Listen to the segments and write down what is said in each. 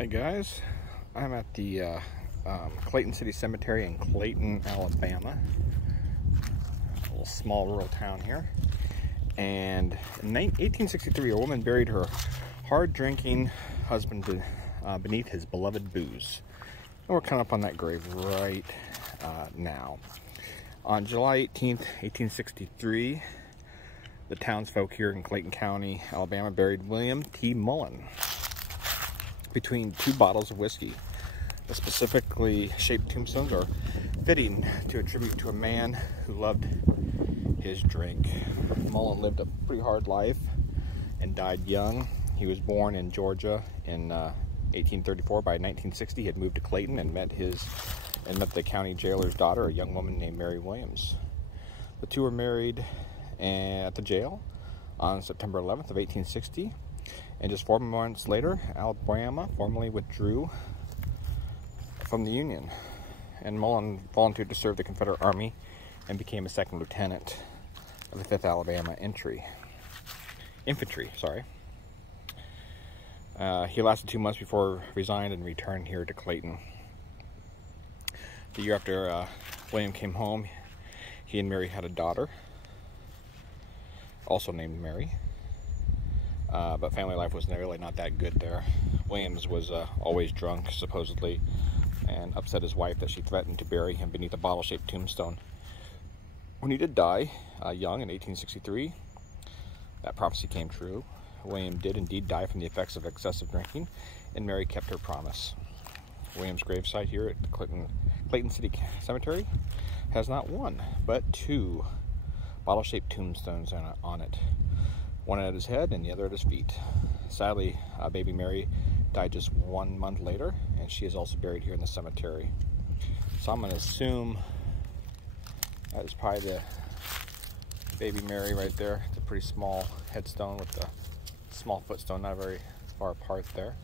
Hey guys, I'm at the Clayton City Cemetery in Clayton, Alabama. A little small rural town here. And in 1863, a woman buried her hard-drinking husband beneath his beloved booze. And we're coming up on that grave right now. On July 18th, 1863, the townsfolk here in Clayton County, Alabama, buried William T. Mullen between two bottles of whiskey. The specifically shaped tombstones are fitting to attribute to a man who loved his drink. Mullen lived a pretty hard life and died young. He was born in Georgia in 1834. By 1960, he had moved to Clayton and met the county jailor's daughter, a young woman named Mary Williams. The two were married at the jail on September 11th of 1860. And just 4 months later, Alabama formally withdrew from the Union. And Mullen volunteered to serve the Confederate Army and became a second lieutenant of the 5th Alabama Infantry. He lasted 2 months before resigned and returned here to Clayton. The year after William came home, he and Mary had a daughter, also named Mary. But family life was really not that good there. Williams was always drunk, supposedly, and upset his wife that she threatened to bury him beneath a bottle-shaped tombstone. When he did die, young in 1863, that prophecy came true. William did indeed die from the effects of excessive drinking, and Mary kept her promise. William's gravesite here at the Clayton City Cemetery has not one, but two bottle-shaped tombstones on it. One at his head and the other at his feet. Sadly, baby Mary died just 1 month later, and she is also buried here in the cemetery. So I'm going to assume that is probably the baby Mary right there. It's a pretty small headstone with the small footstone, not very far apart there.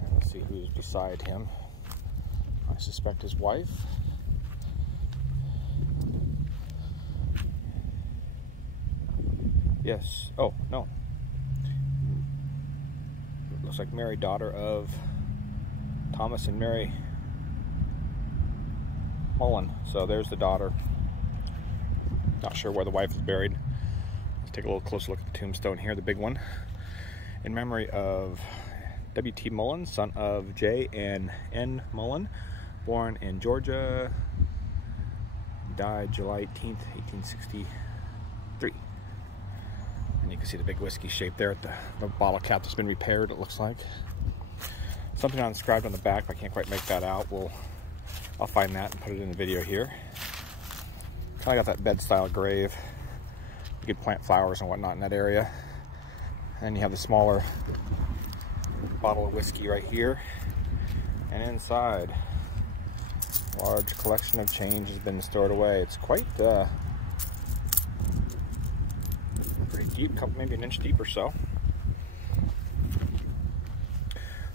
And let's see who's beside him. I suspect his wife. Yes. Oh, no. Looks like Mary, daughter of Thomas and Mary Mullen. So there's the daughter. Not sure where the wife is buried. Let's take a little closer look at the tombstone here, the big one. In memory of W.T. Mullen, son of J. and N. Mullen, born in Georgia, died July 18th, 1863. And you can see the big whiskey shape there at the bottle cap that's been repaired, it looks like. Something inscribed on the back, but I can't quite make that out. I'll find that and put it in the video here. Kind of got that bed-style grave. You could plant flowers and whatnot in that area. And you have the smaller bottle of whiskey right here. And inside, a large collection of change has been stored away. It's quite pretty deep, maybe an inch deep or so.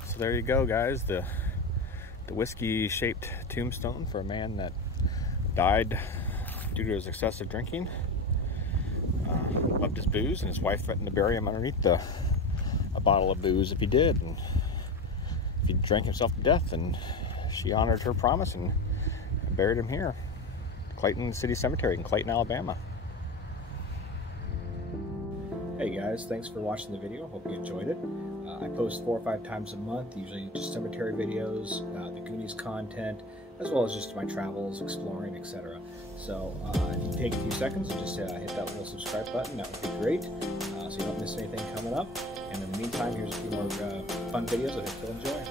So there you go, guys, the whiskey shaped tombstone for a man that died due to his excessive drinking. Loved his booze, and his wife threatened to bury him underneath a bottle of booze if he did, and if he drank himself to death. And she honored her promise and buried him here, Clayton City Cemetery in Clayton, Alabama. Hey guys, thanks for watching the video. Hope you enjoyed it. I post 4 or 5 times a month, usually just cemetery videos, the Goonies content, as well as just my travels, exploring, etc. So if you take a few seconds and just hit that little subscribe button, that would be great, so you don't miss anything coming up. And in the meantime, here's a few more fun videos I hope you'll enjoy.